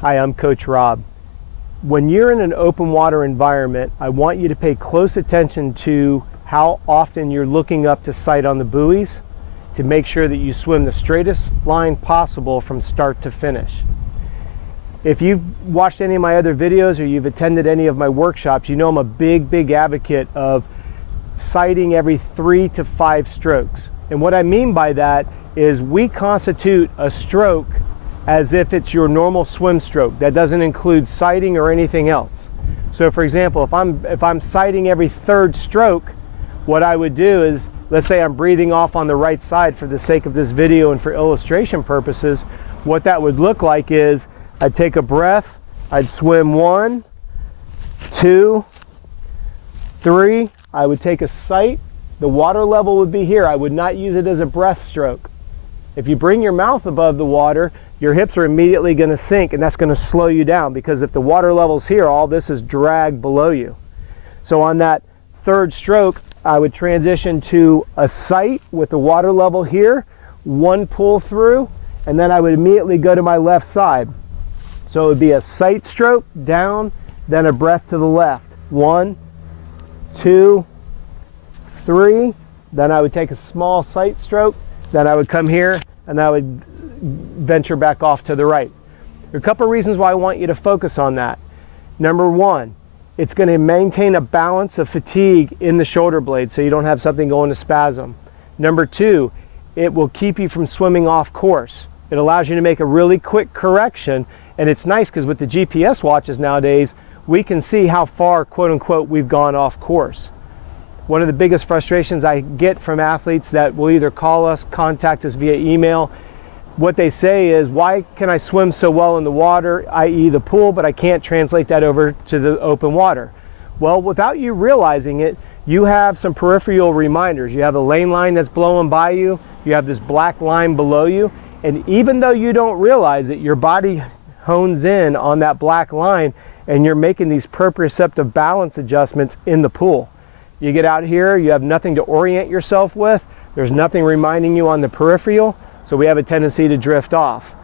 Hi, I'm Coach Rob. When you're in an open water environment, I want you to pay close attention to how often you're looking up to sight on the buoys to make sure that you swim the straightest line possible from start to finish. If you've watched any of my other videos or you've attended any of my workshops, you know I'm a big advocate of sighting every 3 to 5 strokes. And what I mean by that is we constitute a stroke as if it's your normal swim stroke. That doesn't include sighting or anything else. So for example, if I'm sighting every 3rd stroke, what I would do is, let's say I'm breathing off on the right side for the sake of this video and for illustration purposes, what that would look like is I'd take a breath, I'd swim 1, 2, 3, I would take a sight, the water level would be here. I would not use it as a breath stroke. If you bring your mouth above the water, your hips are immediately going to sink, and that's going to slow you down, because if the water level's here, all this is drag below you. So on that 3rd stroke, I would transition to a sight with the water level here, 1 pull through, and then I would immediately go to my left side. So it would be a sight stroke down, then a breath to the left. 1, 2, 3, then I would take a small sight stroke, then I would come here and I would venture back off to the right. There are a couple of reasons why I want you to focus on that. Number 1, it's going to maintain a balance of fatigue in the shoulder blade so you don't have something going to spasm. Number 2, it will keep you from swimming off course. It allows you to make a really quick correction, and it's nice because with the GPS watches nowadays, we can see how far, quote unquote, we've gone off course. One of the biggest frustrations I get from athletes that will either call us, contact us via email, what they say is, why can I swim so well in the water, i.e. the pool, but I can't translate that over to the open water? Well, without you realizing it, you have some peripheral reminders. You have a lane line that's blowing by you, you have this black line below you, and even though you don't realize it, your body hones in on that black line, and you're making these proprioceptive balance adjustments in the pool. You get out here, you have nothing to orient yourself with, there's nothing reminding you on the peripheral, so we have a tendency to drift off.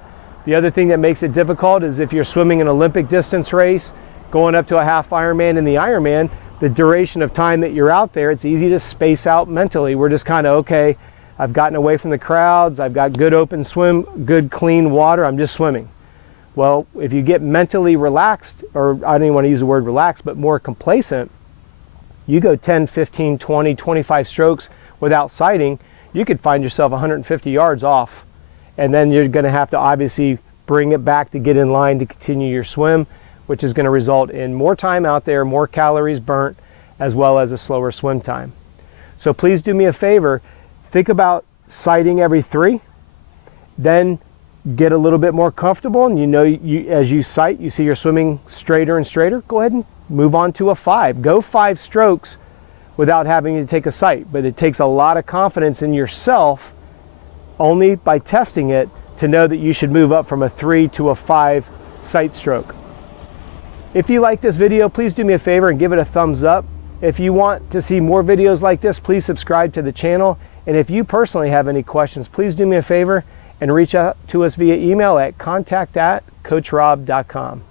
The other thing that makes it difficult is if you're swimming an Olympic distance race, going up to a half Ironman and the Ironman, the duration of time that you're out there, it's easy to space out mentally. We're just kind of, okay, I've gotten away from the crowds, I've got good open swim, good clean water, I'm just swimming. Well, if you get mentally relaxed, or I don't even want to use the word relaxed, but more complacent, you go 10, 15, 20, 25 strokes without sighting, you could find yourself 150 yards off. And then you're going to have to obviously bring it back to get in line to continue your swim, which is going to result in more time out there, more calories burnt, as well as a slower swim time. So please do me a favor, think about sighting every 3, then get a little bit more comfortable, and you know, as you sight, you see you're swimming straighter and straighter, go ahead and move on to a 5. Go 5 strokes without having to take a sight, but it takes a lot of confidence in yourself only by testing it to know that you should move up from a 3 to a 5 sight stroke. If you like this video, please do me a favor and give it a thumbs up. If you want to see more videos like this, please subscribe to the channel. And if you personally have any questions, please do me a favor and reach out to us via email at contact@coachrob.com.